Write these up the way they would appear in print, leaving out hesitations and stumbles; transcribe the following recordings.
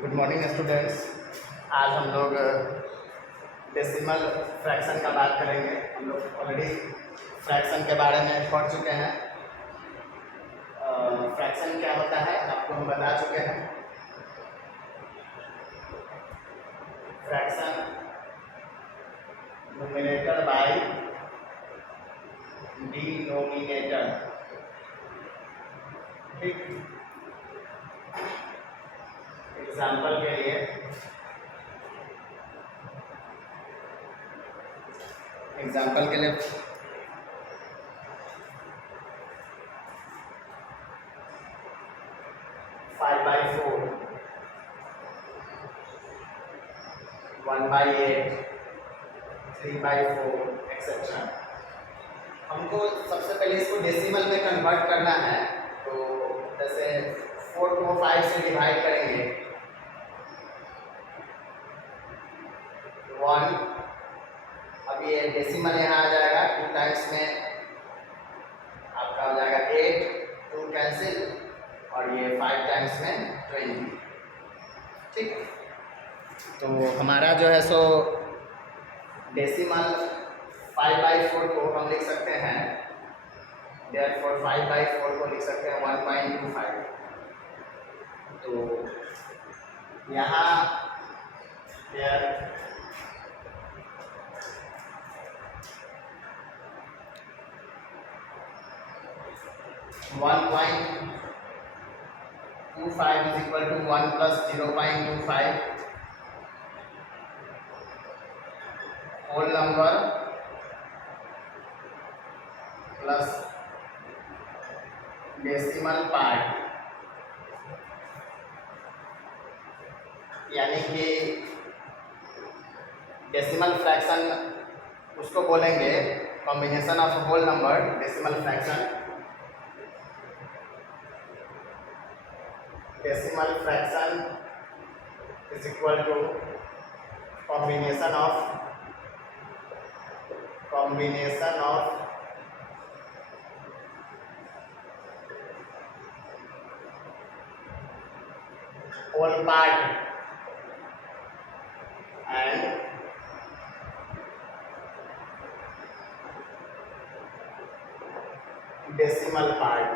Good morning students. आज हम लोग डेसिमल फ्रैक्शन का बात करेंगे। हम लोग ऑलरेडी फ्रैक्शन के बारे में पढ़ चुके हैं। फ्रैक्शन क्या होता है आपको हम बता चुके हैं। फ्रैक्शन न्यूमरेटर बाय डिनोमिनेटर, ठीक। एग्जाम्पल के लिए 5/4, 1/8, 3/4 एक्सेट्रा। हमको सबसे पहले इसको डेसिमल में कन्वर्ट करना है। तो जैसे 4 को 5 से डिवाइड करेंगे 1, अब ये डेसिमल यहाँ आ जाएगा 2 टाइम्स में आपका हो जाएगा 8, 2 कैंसिल, और ये 5 टाइम्स में 20, ठीक। तो हमारा जो है सो डेसिमल 5/4 को हम लिख सकते हैं, therefore 5/4 को लिख सकते हैं 1.25। तो यहाँ 1.25 is equal to 1 plus 0.25 whole number plus decimal part, यानी कि डेसिमल फ्रैक्शन उसको बोलेंगे combination of whole number decimal fraction. Decimal fraction is equal to combination of whole part and decimal part।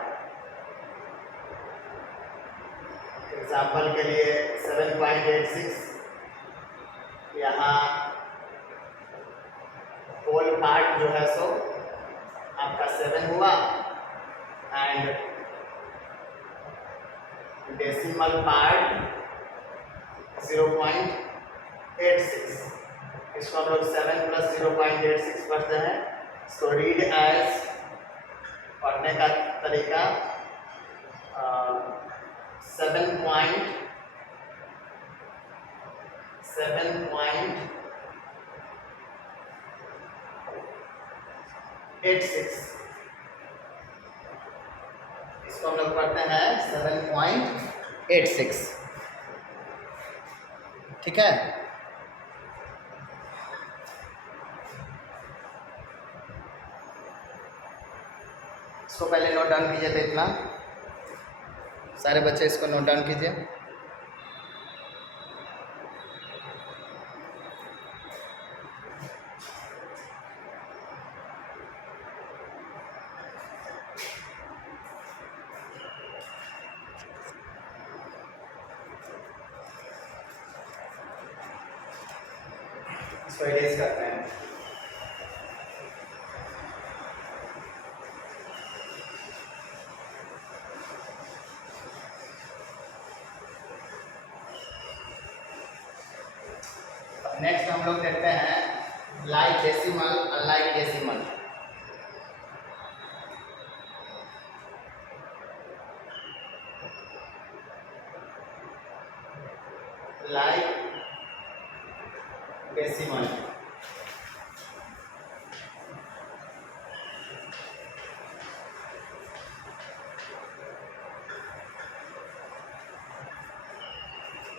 Example के लिए 7.86, यहाँ होल पार्ट जो है सो आपका 7 हुआ एंड डेसिमल पार्ट 0.86। इसको हम लोग 7 + 0.86 पढ़ते हैं। सो रीड एज, पढ़ने का तरीका 7.86, इसको हम लोग पढ़ते हैं 7.86, ठीक है। इसको पहले नोट डाउन कीजिए। तो इतना सारे बच्चे इसको नोट डाउन कीजिए। इसको इरेज करते हैं। नेक्स्ट हम लोग देखते हैं like decimal, unlike decimal. Like decimal,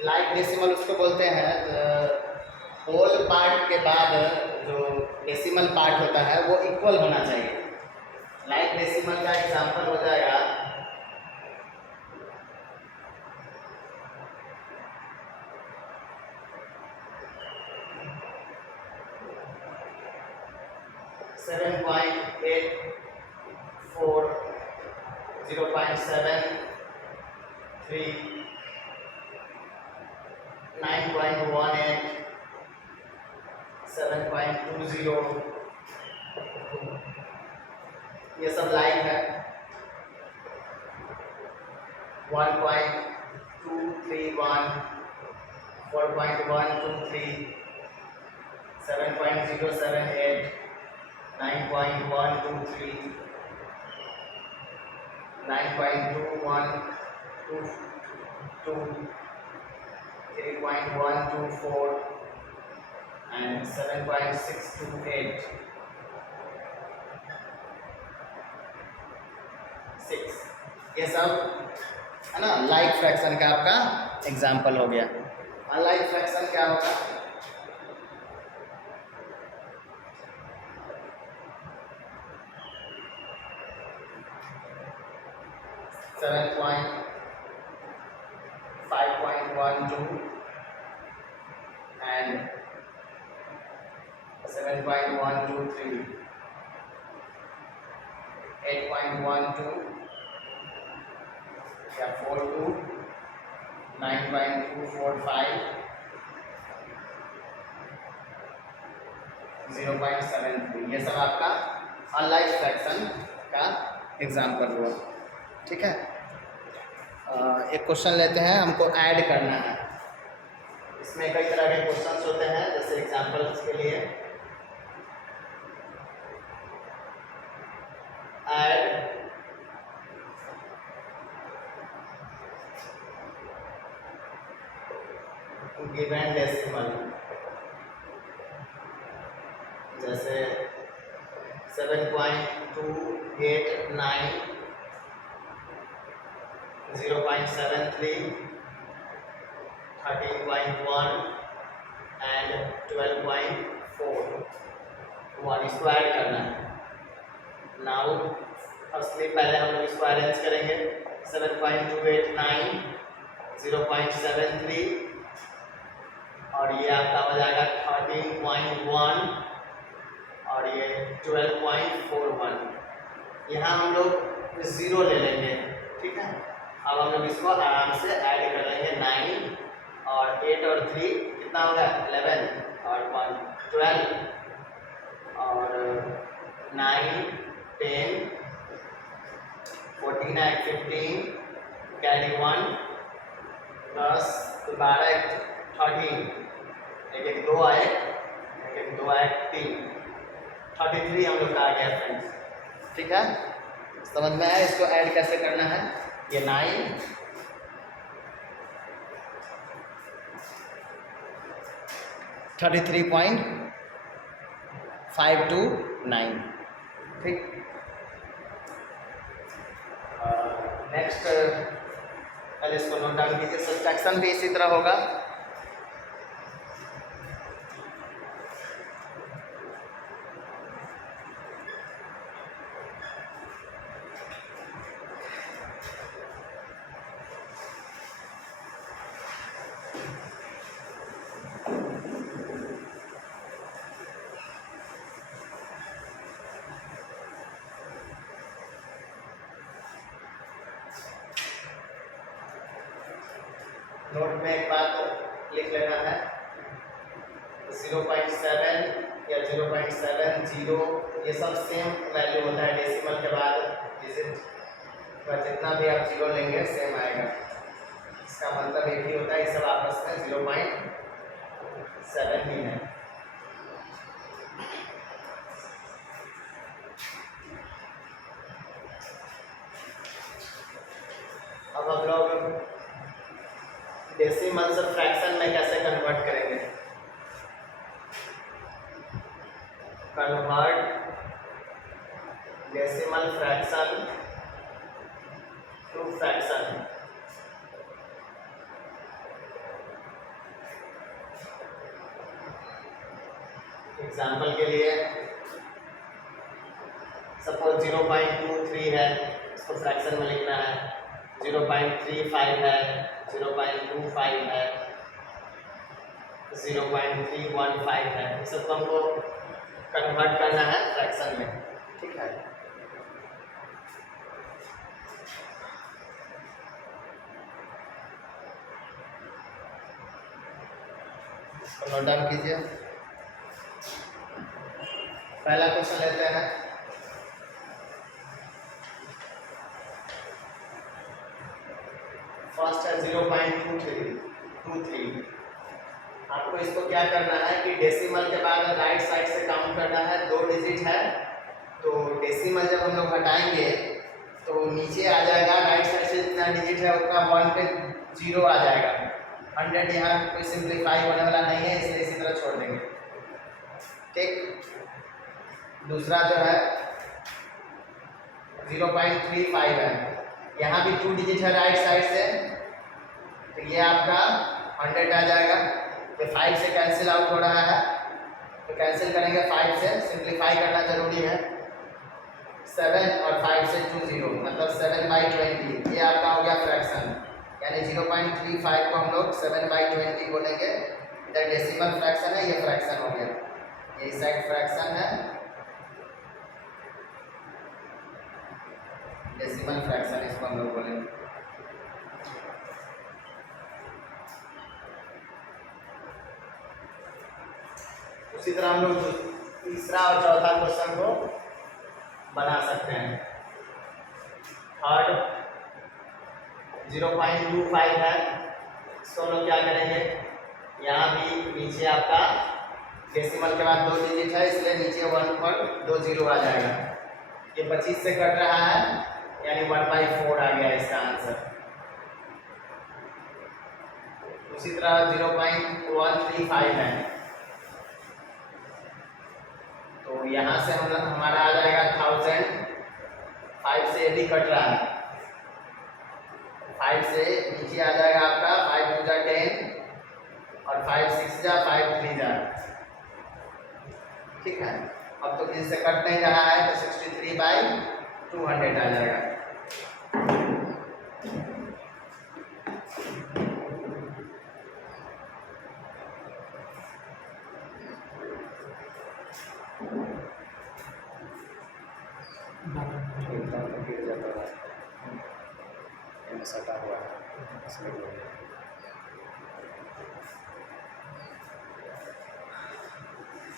like decimal उसको बोलते हैं होल पार्ट के बाद जो डेसिमल पार्ट होता है वो इक्वल होना चाहिए। लाइक डेसिमल का एग्जांपल हो जाएगा 7.84, 0.73, 9.18, 7.20, ये सब लाइक है। 1.231, 4.123, 7.078, 9.123, 9.2122, 3.124 and 7.628, 6। ये सब है ना लाइक फ्रैक्शन का आपका एग्जाम्पल हो गया। अनलाइक फ्रैक्शन क्या होगा? 7.5.12 and 7.123, 8.12 या 42, 9.245, 0.73, ये सब आपका अनलाइक फ्रैक्शन का एग्जाम्पल हुआ। ठीक है, एक क्वेश्चन लेते हैं, हमको ऐड करना है। इसमें कई तरह के क्वेश्चंस होते हैं, जैसे एग्जाम्पल्स के लिए ऐड गिवन डेसिमल, जैसे 7.289, 0.73, 13.1 and 12.41, इसको ऐड करना है। नाउ फर्स्टली पहले हम लोग इसको अरेंज करेंगे। 7.289, 0.73 और ये आपका हो जाएगा 13.1 और ये 12.41। यहाँ हम लोग 0 ले लेंगे। ठीक है, अब हम लोग इसको आराम से ऐड कर लेंगे। 9 और 8 और 3 कितना होगा? 11 और 1 12 और 9 10 14 15 कैरी 1 10 12 13, एक 2 आए, एक 2 आए 3, 33 हम लोग का आ गया फ्रेंड्स। ठीक है, समझ में आया इसको ऐड कैसे करना है? ये 9 33.529। ठीक, नेक्स्ट पहले इसको नोट डाउन कीजिए। सब्ट्रैक्शन भी इसी तरह होगा। नोट में एक बात लिख लेना है, 0.7 या 0.70 ये सब सेम वैल्यू होता है। डेसिमल के बाद डिजिट का जितना भी आप 0 लेंगे सेम आएगा। इसका मतलब एक ही होता है, ये सब आपस में 0.7 ही है। अब हम लोग डेसिमल से फ्रैक्शन में कैसे कन्वर्ट करेंगे? Convert decimal fraction to fraction. Example के लिए सपोज 0.23 है, इसको फ्रैक्शन में लिखना है। 0.35 है, 0.25 है, 0.315 है। इस सबको हमको कन्वर्ट करना है फ्रैक्शन में, ठीक है। नोट डाउन कीजिए। पहला क्वेश्चन लेते हैं। फर्स्ट है 0.23। आपको इसको क्या करना है कि डेसिमल के बाद राइट साइड से काउंट करना है, 2 डिजिट है तो डेसिमल जब हम लोग हटाएंगे तो नीचे आ जाएगा, राइट साइड से जितना डिजिट है उतना 1 पे 0 आ जाएगा। 100 यहाँ कोई सिंप्लीफाई होने वाला नहीं है, इसलिए इसी तरह छोड़ देंगे, ठीक। दूसरा जो है 0.35 है, यहाँ भी 2 डिजिट है राइट साइड से, तो ये आपका 100 आ जाएगा। ये 5 से कैंसिल आउट हो रहा है, तो कैंसिल करेंगे 5 से, सिंप्लीफाई करना जरूरी है। 7 और 5 से 20 मतलब 7/20, ये आपका हो गया फ्रैक्शन, यानी 0.35 को हम लोग 7/20 बोलेंगे। इधर डेसिमल फ्रैक्शन है, ये फ्रैक्शन हो गया, ये साइड फ्रैक्शन है, डेसिमल फ्रैक्शन इसको हम लोग बोलेंगे। उसी तरह हम लोग तीसरा और चौथा क्वेश्चन को बना सकते हैं। थर्ड 0.25 है, इसको हम लोग क्या करेंगे, यहाँ भी नीचे आपका डेसिमल के बाद 2 डिजिट है, इसलिए नीचे 1.20 आ जाएगा। ये 25 से कट रहा है, यानी 1/4 आ गया इसका आंसर। उसी तरह 0.135 है, तो यहाँ से हमारा आ जाएगा 1000। 5 से ये भी कट रहा है, 5 से नीचे आ जाएगा आपका 5 2 जा 10 और 5 6 जा 5 3 जा, ठीक है। अब तो किसी से कट नहीं रहा है, तो 63/200 आ जाएगा। सटा हुआ है,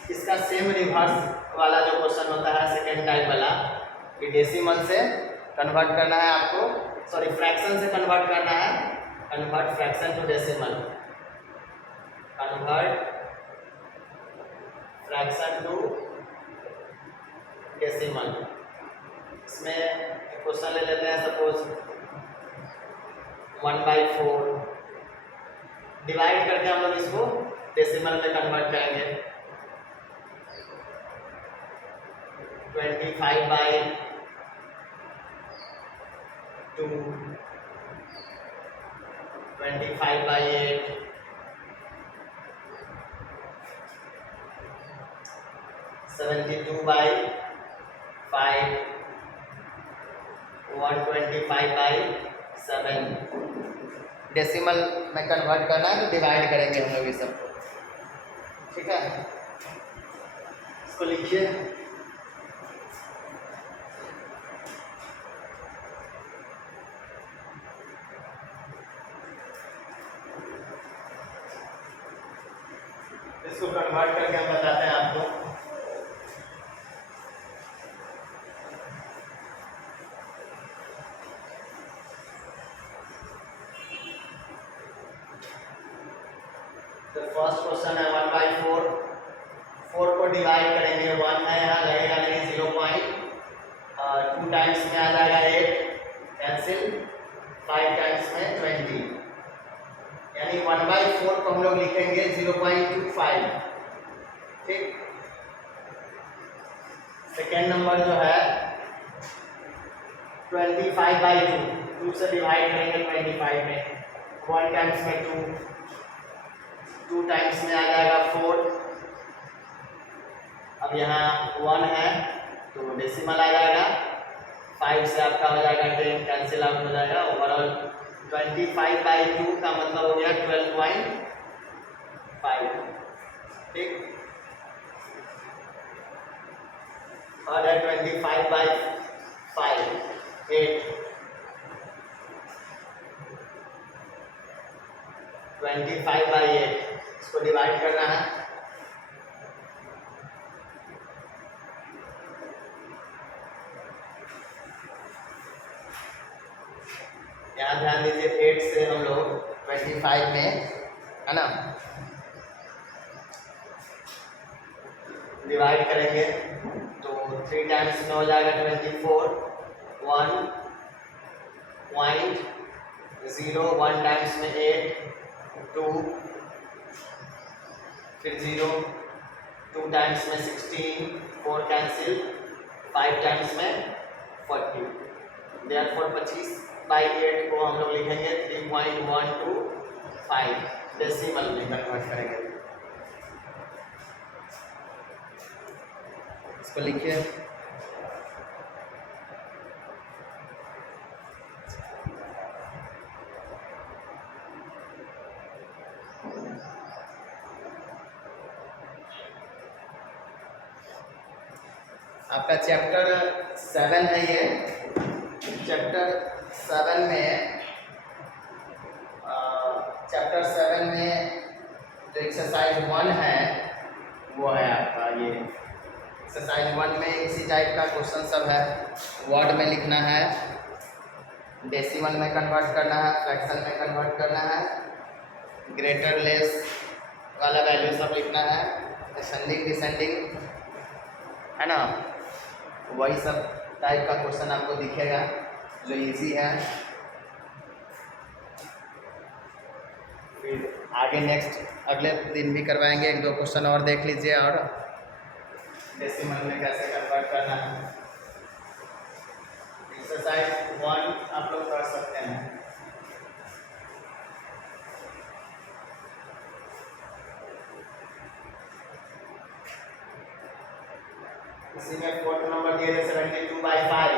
इसका सेम रिवर्स वाला जो क्वेश्चन होता है सेकेंड टाइप वाला, कि डेसिमल से कन्वर्ट करना है आपको, सॉरी फ्रैक्शन से कन्वर्ट करना है, convert fraction to decimal, convert fraction to decimal. इसमें क्वेश्चन ले लेते हैं, सपोज 1/4 डिवाइड करके हम लोग इसको डेसिमल में कन्वर्ट करेंगे। 25/2, 25/8, 72/5, 125/7। डेसिमल में कन्वर्ट करना है तो डिवाइड करेंगे हम लोग ये सब, ठीक है। इसको लिखिए, इसको कन्वर्ट करके हम बताते हैं आपको। तो फर्स्ट क्वेश्चन है 1/4, 4 को डिवाइड करेंगे, 1 है यहाँ लगेगा नहीं, 0.2 टाइम्स में आ जाएगा 8 कैंसिल, 5 टाइम्स में 20, यानी 1/4 को हम लोग लिखेंगे 0.25, ठीक। सेकेंड नंबर जो है 25/2, 2 से डिवाइड करेंगे 25 में, 1 टाइम्स में 2 टाइम्स में आ जाएगा 4। अब यहाँ 1 है तो डेसिमल आ जाएगा, 5 से आपका हो जाएगा 10 कैंसिल आउट हो जाएगा। ओवरऑल 25/2 का मतलब हो गया 12.5, ठीक। और है 25/5 8 25/8 इसको डिवाइड करना है। यहाँ ध्यान दीजिए 8 से हम लोग 25 में है ना डिवाइड करेंगे तो 3 टाइम्स में हो जाएगा 24 1.0 1 टाइम्स में 8 2 फिर 0 2 टाइम्स में 16 4 कैंसिल 5 टाइम्स में 40 देयरफॉर 25/8 को हम लोग लिखेंगे 3.125 डेसिमल में कन्वर्ट करेंगे। इसको लिखिए आपका चैप्टर 7 है ये। चैप्टर 7 में जो एक्सरसाइज 1 है वो है आपका ये एक्सरसाइज 1 में इसी टाइप का क्वेश्चन सब है। वर्ड में लिखना है, डेसिमल में कन्वर्ट करना है, फ्रैक्शन में कन्वर्ट करना है, ग्रेटर लेस वाला वैल्यू सब लिखना है, असेंडिंग डिसेंडिंग है ना, वही सब टाइप का क्वेश्चन आपको दिखेगा जो इजी है। फिर आगे नेक्स्ट अगले दिन भी करवाएंगे, 1-2 क्वेश्चन और देख लीजिए और डेसिमल में कैसे कन्वर्ट करना है। एक्सरसाइज 1 आप लोग कर सकते हैं। इसी में 4th नंबर दिए थे 72/5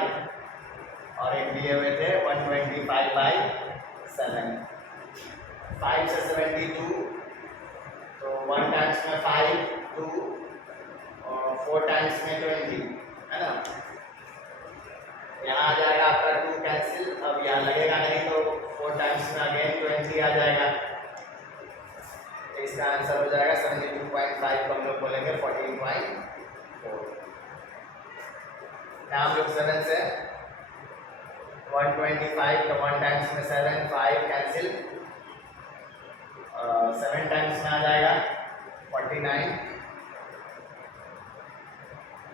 और एक दिए हुए थे 125/7 5 से 72 तो 1 टाइम्स में 5 2 और 4 टाइम्स में 20 है ना। यहाँ आ जाएगा आपका 2 कैंसिल, अब यहाँ लगेगा नहीं तो 4 टाइम्स में अगेन 20 आ जाएगा। इसका आंसर हो जाएगा 72.5 को हम लोग बोलेंगे 14.4। यहाँ हम लोग 7 से 125 तो 1 टाइम्स में 7 5 कैंसिल 7 टाइम्स में आ जाएगा 49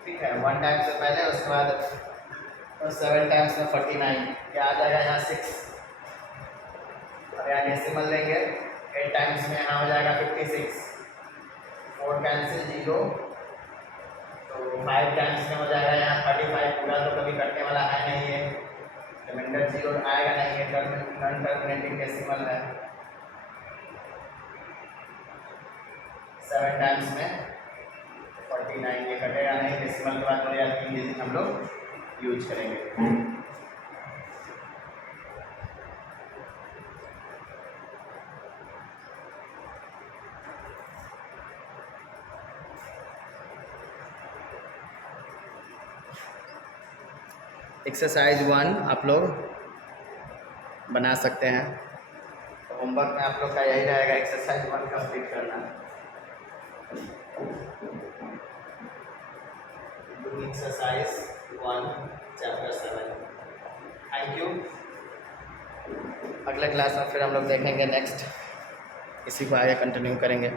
ठीक है। 1 टाइम्स से पहले उसके बाद 7 टाइम्स में 49 क्या आ जाएगा यहाँ 6 और यहाँ डेसिमल लेंगे 8 टाइम्स में यहाँ हो जाएगा 56 4 कैंसिल 0 तो 5 टाइम्स में हो जाएगा यहाँ 35 पूरा तो कभी कटने वाला है नहीं है, रिमाइंडर 0 आएगा नहीं है, नॉन टर्मिनेटिंग डेसिमल है। 7 टाइम्स में 49 ये कटेगा नहीं, डेसिमल के बाद 2 या 3 डिजिट हम लोग यूज करेंगे। एक्सरसाइज 1 आप लोग बना सकते हैं। तो होमवर्क में आप लोग का यही रहेगा एक्सरसाइज 1 कंप्लीट करना। Exercise 1 chapter 7। Thank you. अगले क्लास में फिर हम लोग देखेंगे नेक्स्ट, इसी को आगे कंटिन्यू करेंगे।